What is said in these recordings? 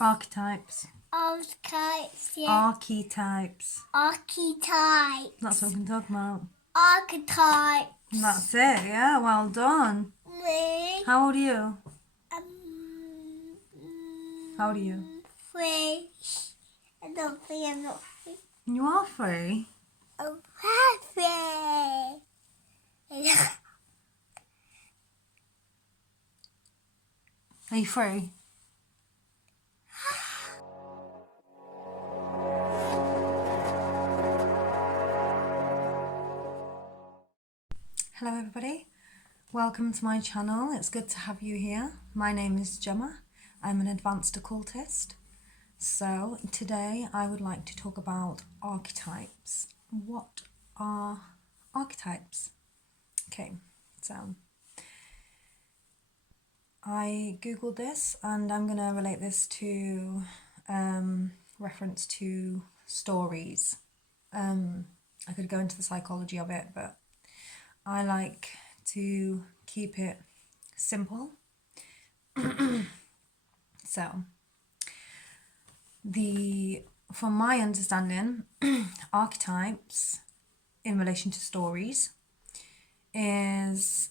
Archetypes. Archetypes, yeah. Archetypes. Archetypes. That's what we can talk about. Archetypes. That's it, yeah, well done. Me. How old are you? Um, How old are you? 3. I'm not 3, I'm not 3. You are 3. I'm 3. Are you 3? Hello everybody, welcome to my channel. It's good to have you here. My name is Gemma. I'm an advanced occultist. So today I would like to talk about archetypes. What are archetypes? Okay, so I googled this and I'm going to relate this to reference to stories. I could go into the psychology of it, but I like to keep it simple. So, from my understanding, archetypes in relation to stories is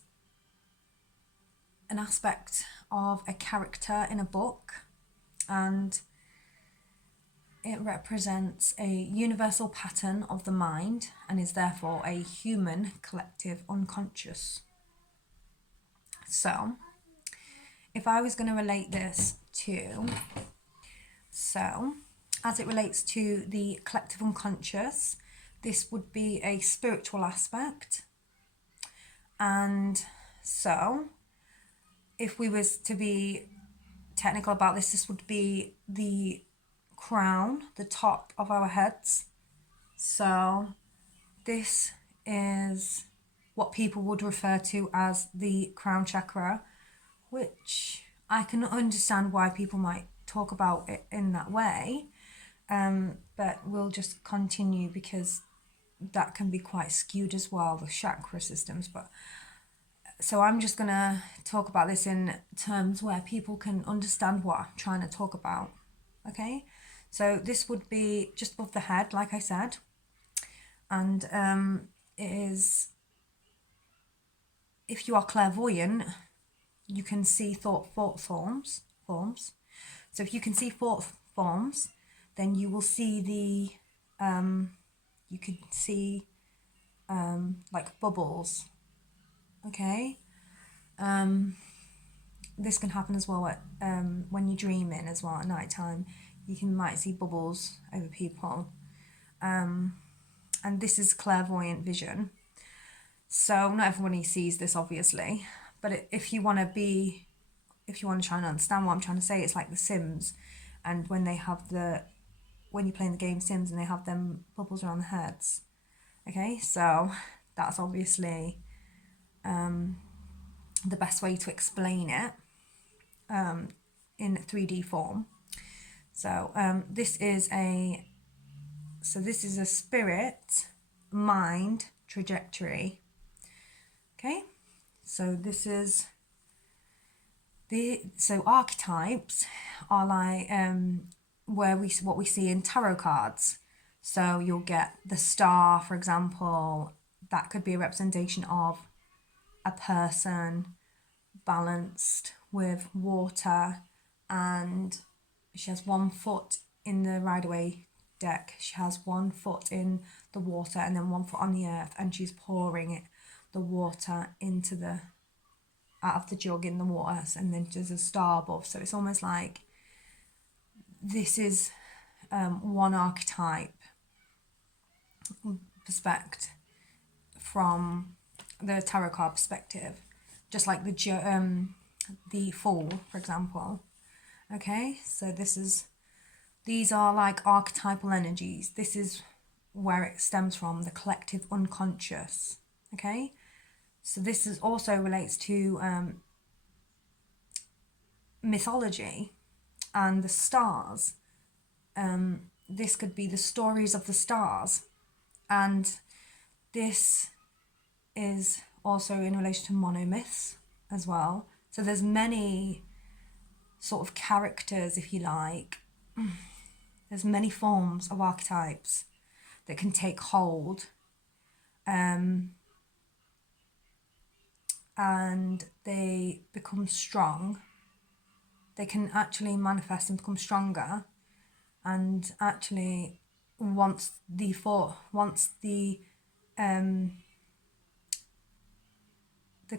an aspect of a character in a book, and it represents a universal pattern of the mind and is therefore a human collective unconscious. So, if I was going to relate this to, as it relates to the collective unconscious, this would be a spiritual aspect. And so, if we was to be technical about this, this would be the crown, the top of our heads. So this is what people would refer to as the crown chakra, which I can understand why people might talk about it in that way, but we'll just continue because that can be quite skewed as well, the chakra systems. But so I'm just going to talk about this in terms where people can understand what I'm trying to talk about. Okay, so this would be just above the head, like I said, and it is, if you are clairvoyant, you can see thought forms. So if you can see thought forms, then you will see you can see like bubbles. Okay, this can happen as well at when you're dreaming as well at night time. You might see bubbles over people, and this is clairvoyant vision. So not everybody sees this, obviously, but if you want to try and understand what I'm trying to say, it's like The Sims, and when you're playing the game Sims and they have them bubbles around the heads. Okay, so that's obviously the best way to explain it in 3D form. So this is a spirit mind trajectory. Okay, so this is so archetypes are like what we see in tarot cards. So you'll get the star, for example. That could be a representation of a person balanced with water, and she has 1 foot in the Rider-Waite deck. She has 1 foot in the water and then 1 foot on the earth, and she's pouring the water out of the jug in the water, and then there's a star above. So it's almost like this is one archetype perspective from the tarot card perspective, just like the Fool, for example. Okay, so these are like archetypal energies. This is where it stems from, the collective unconscious. Okay, so this also relates to mythology and the stars. This could be the stories of the stars, and this is also in relation to monomyths as well. So there's many sort of characters, if you like. There's many forms of archetypes that can take hold, and they become strong. They can actually manifest and become stronger, and actually once the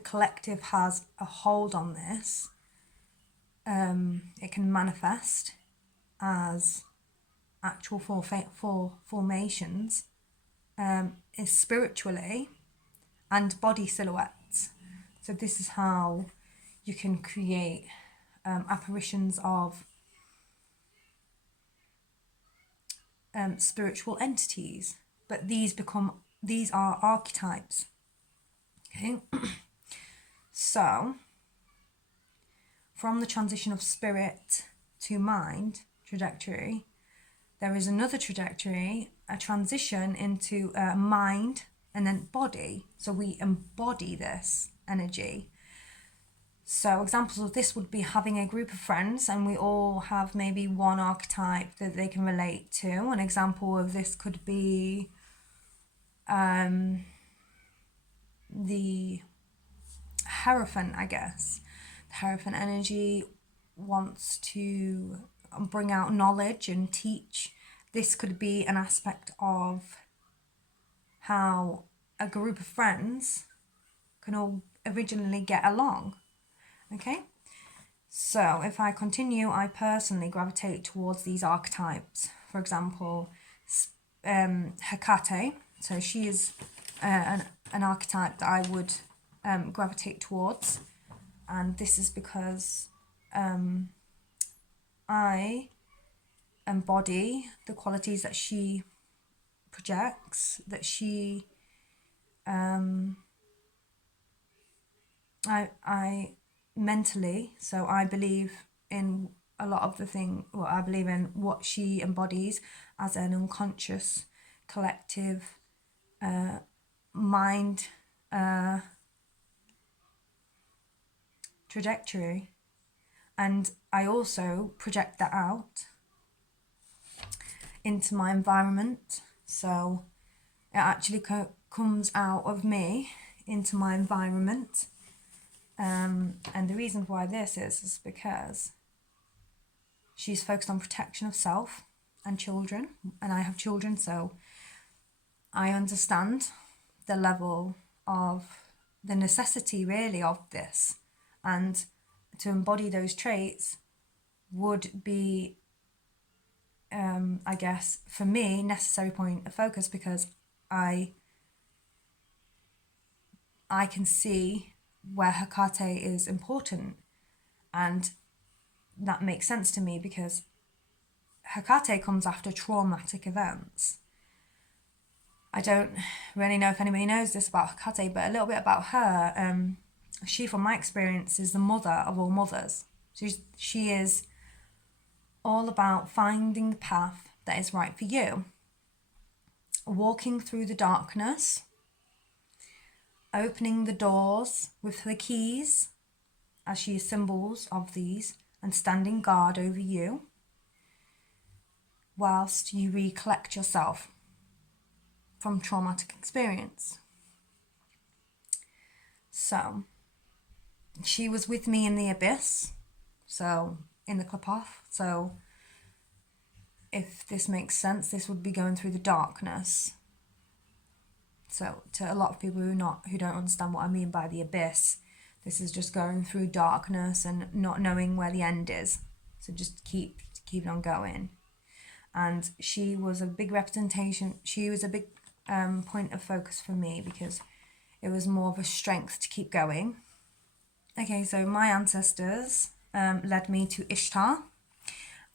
collective has a hold on this, it can manifest as actual formations, is spiritually and body silhouettes. So this is how you can create apparitions of spiritual entities, but these are archetypes. Okay. So from the transition of spirit to mind trajectory, there is another trajectory, a transition into mind and then body. So we embody this energy. So examples of this would be having a group of friends, and we all have maybe one archetype that they can relate to. An example of this could be the Hierophant, I guess. The Hierophant energy wants to bring out knowledge and teach. This could be an aspect of how a group of friends can all originally get along. Okay, so if I continue, I personally gravitate towards these archetypes. For example, Hecate. So she is an archetype that I would gravitate towards, and this is because I embody the qualities that she projects, that she I mentally, so I believe in a lot of the I believe in what she embodies as an unconscious collective mind trajectory, and I also project that out into my environment. So it actually comes out of me into my environment. And the reason why this is because she's focused on protection of self and children, and I have children, so I understand the level of the necessity really of this, and to embody those traits would be I guess for me necessary point of focus, because I can see where Hecate is important, and that makes sense to me because Hecate comes after traumatic events. I don't really know if anybody knows this about Hecate, but a little bit about her. She, from my experience, is the mother of all mothers. She is all about finding the path that is right for you, walking through the darkness, opening the doors with the keys, as she is symbols of these, and standing guard over you whilst you recollect yourself from traumatic experience. So she was with me in the abyss, so in the Klapoth. So if this makes sense, this would be going through the darkness. So to a lot of people who don't understand what I mean by the abyss, this is just going through darkness and not knowing where the end is. So just keep on going. And she was a big representation. She was a big point of focus for me because it was more of a strength to keep going. Okay, so my ancestors led me to Ishtar,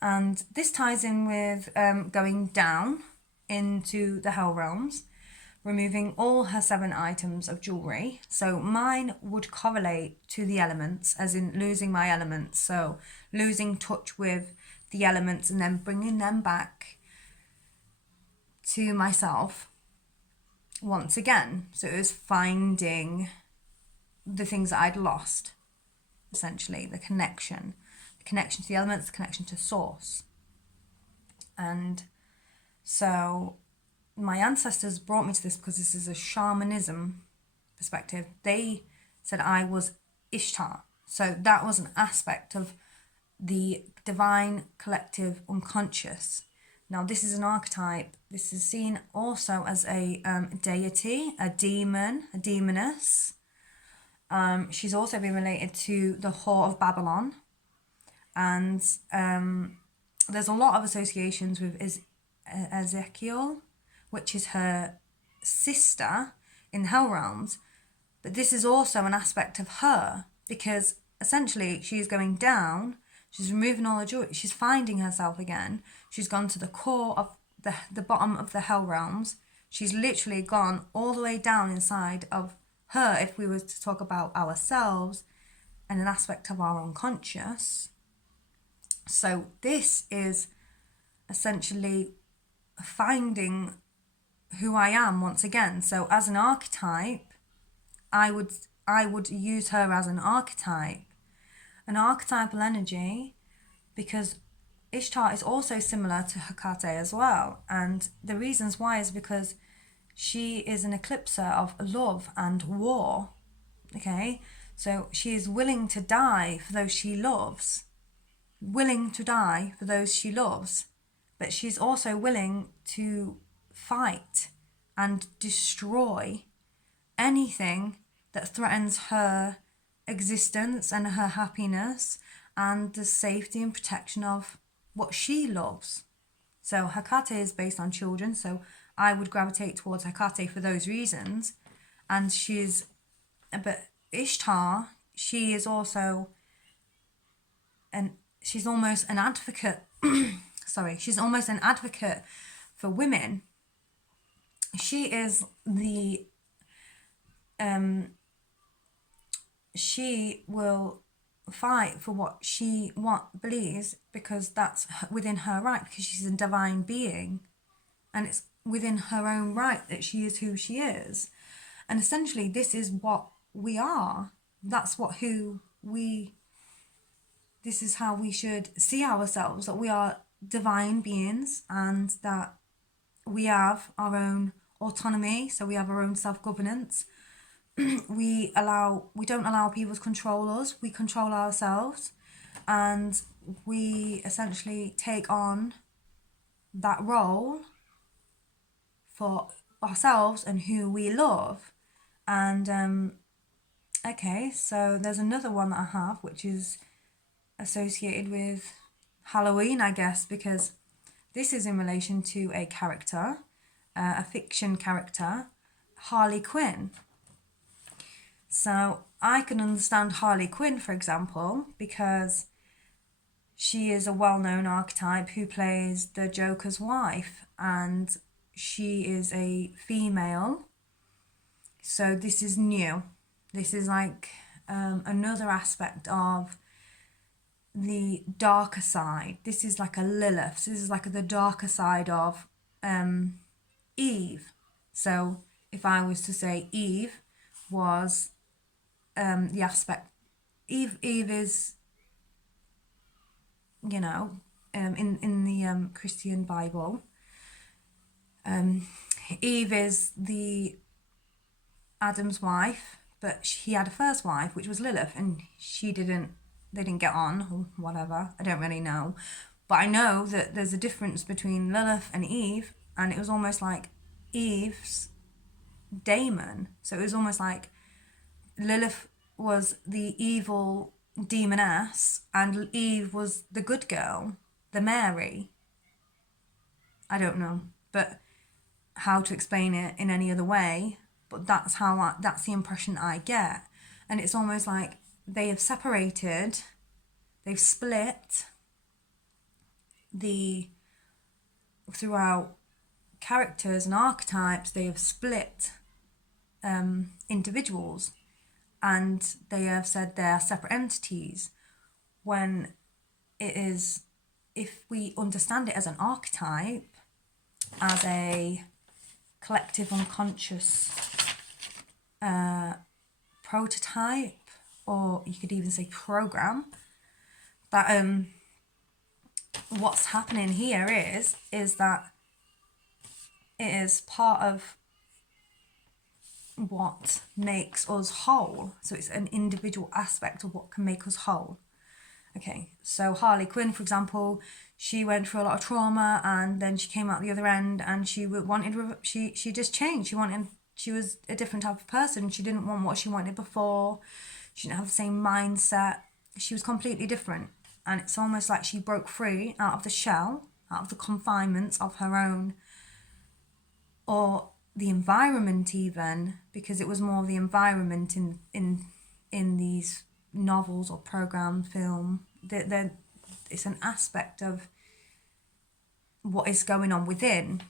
and this ties in with going down into the hell realms, removing all her 7 items of jewelry. So mine would correlate to the elements, as in losing my elements, so losing touch with the elements and then bringing them back to myself once again. So it was finding the things that I'd lost, essentially, the connection. connection to the elements, connection to source. And so my ancestors brought me to this because this is a shamanism perspective. They said I was Ishtar. So that was an aspect of the divine collective unconscious. Now this is an archetype. This is seen also as a deity, a demon, a demoness. She's also been related to the whore of Babylon. And there's a lot of associations with Ezekiel, which is her sister in the Hell Realms. But this is also an aspect of her, because essentially she is going down, she's removing all the joy, she's finding herself again. She's gone to the core of the bottom of the Hell Realms. She's literally gone all the way down inside of her, if we were to talk about ourselves and an aspect of our unconscious. So this is essentially finding who I am once again. So as an archetype, I would use her as an archetypal energy, because Ishtar is also similar to Hecate as well. And the reasons why is because she is an eclipser of love and war. Okay, so she is willing to die for those she loves. But she's also willing to fight and destroy anything that threatens her existence and her happiness and the safety and protection of what she loves. So Hecate is based on children, so I would gravitate towards Hecate for those reasons. And but Ishtar, she is also she's almost an advocate. She's almost an advocate for women. She is the she will fight for what she believes, because that's within her right, because she's a divine being, and it's within her own right that she is who she is. And essentially this is what we are. This is how we should see ourselves, that we are divine beings and that we have our own autonomy, so we have our own self-governance. We don't allow people to control us, we control ourselves, and we essentially take on that role for ourselves and who we love. And okay, so there's another one that I have, which is associated with Halloween, I guess, because this is in relation to a character, a fiction character, Harley Quinn. So I can understand Harley Quinn, for example, because she is a well-known archetype who plays the Joker's wife, and she is a female. So this is new. This is like another aspect of the darker side. This is like a Lilith. This is like the darker side of Eve. So if I was to say Eve was the aspect, Eve is, you know, in the Christian Bible, Eve is the Adam's wife, but he had a first wife, which was Lilith, and they didn't get on, or whatever. I don't really know. But I know that there's a difference between Lilith and Eve, and it was almost like Eve's daemon. So it was almost like Lilith was the evil demoness, and Eve was the good girl, the Mary. I don't know, but how to explain it in any other way, but that's the impression I get. And it's almost like they have separated, they've split throughout characters and archetypes, they have split individuals, and they have said they're separate entities, when it is, if we understand it as an archetype, as a collective unconscious prototype, or you could even say program, that what's happening here is that it is part of what makes us whole. So it's an individual aspect of what can make us whole. Okay, so Harley Quinn, for example, she went through a lot of trauma, and then she came out the other end, and she just changed. She was a different type of person. She didn't want what she wanted before. She didn't have the same mindset. She was completely different. And it's almost like she broke free out of the shell, out of the confinements of her own, or the environment even, because it was more the environment in these novels or program film. It's an aspect of what is going on within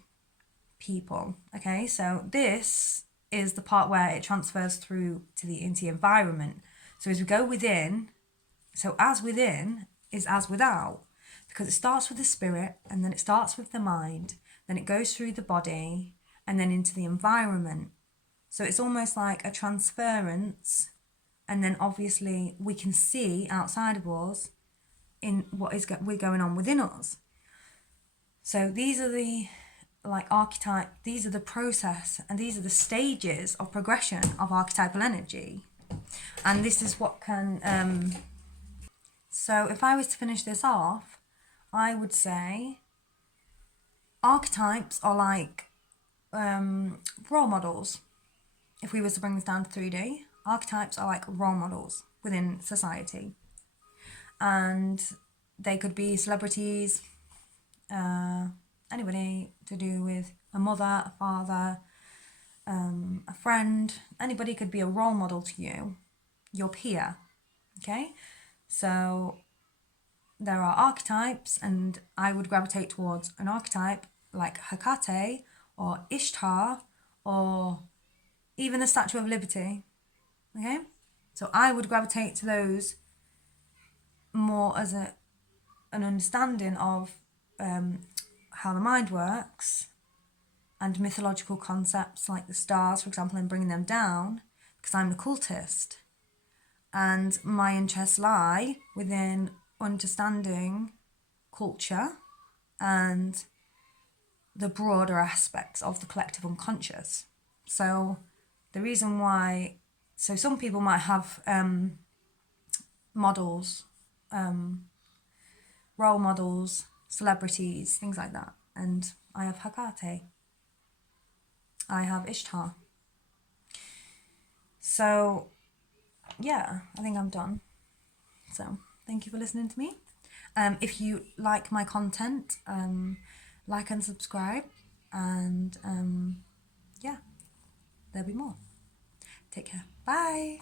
people. Okay, so this is the part where it transfers through to into the environment. So as we go within, so as within is as without, because it starts with the spirit, and then it starts with the mind, then it goes through the body, and then into the environment. So it's almost like a transference, and then obviously we can see outside of us in what is going on within us. So these are the archetype, these are the process, and these are the stages of progression of archetypal energy. And this is what can so if I was to finish this off, I would say archetypes are like role models. If we was to bring this down to 3D, archetypes are like role models within society, and they could be celebrities, anybody to do with a mother, a father, a friend. Anybody could be a role model to you, your peer. Okay, so there are archetypes, and I would gravitate towards an archetype like Hecate or Ishtar, or even the Statue of Liberty. Okay, so I would gravitate to those more as an understanding of how the mind works, and mythological concepts like the stars, for example, and bringing them down, because I'm the occultist, and my interests lie within understanding culture and the broader aspects of the collective unconscious. So the reason why, so some people might have models, role models, celebrities, things like that. And I have Hecate. I have Ishtar. So yeah, I think I'm done. So thank you for listening to me. If you like my content, like and subscribe, and yeah, there'll be more. Take care. Bye.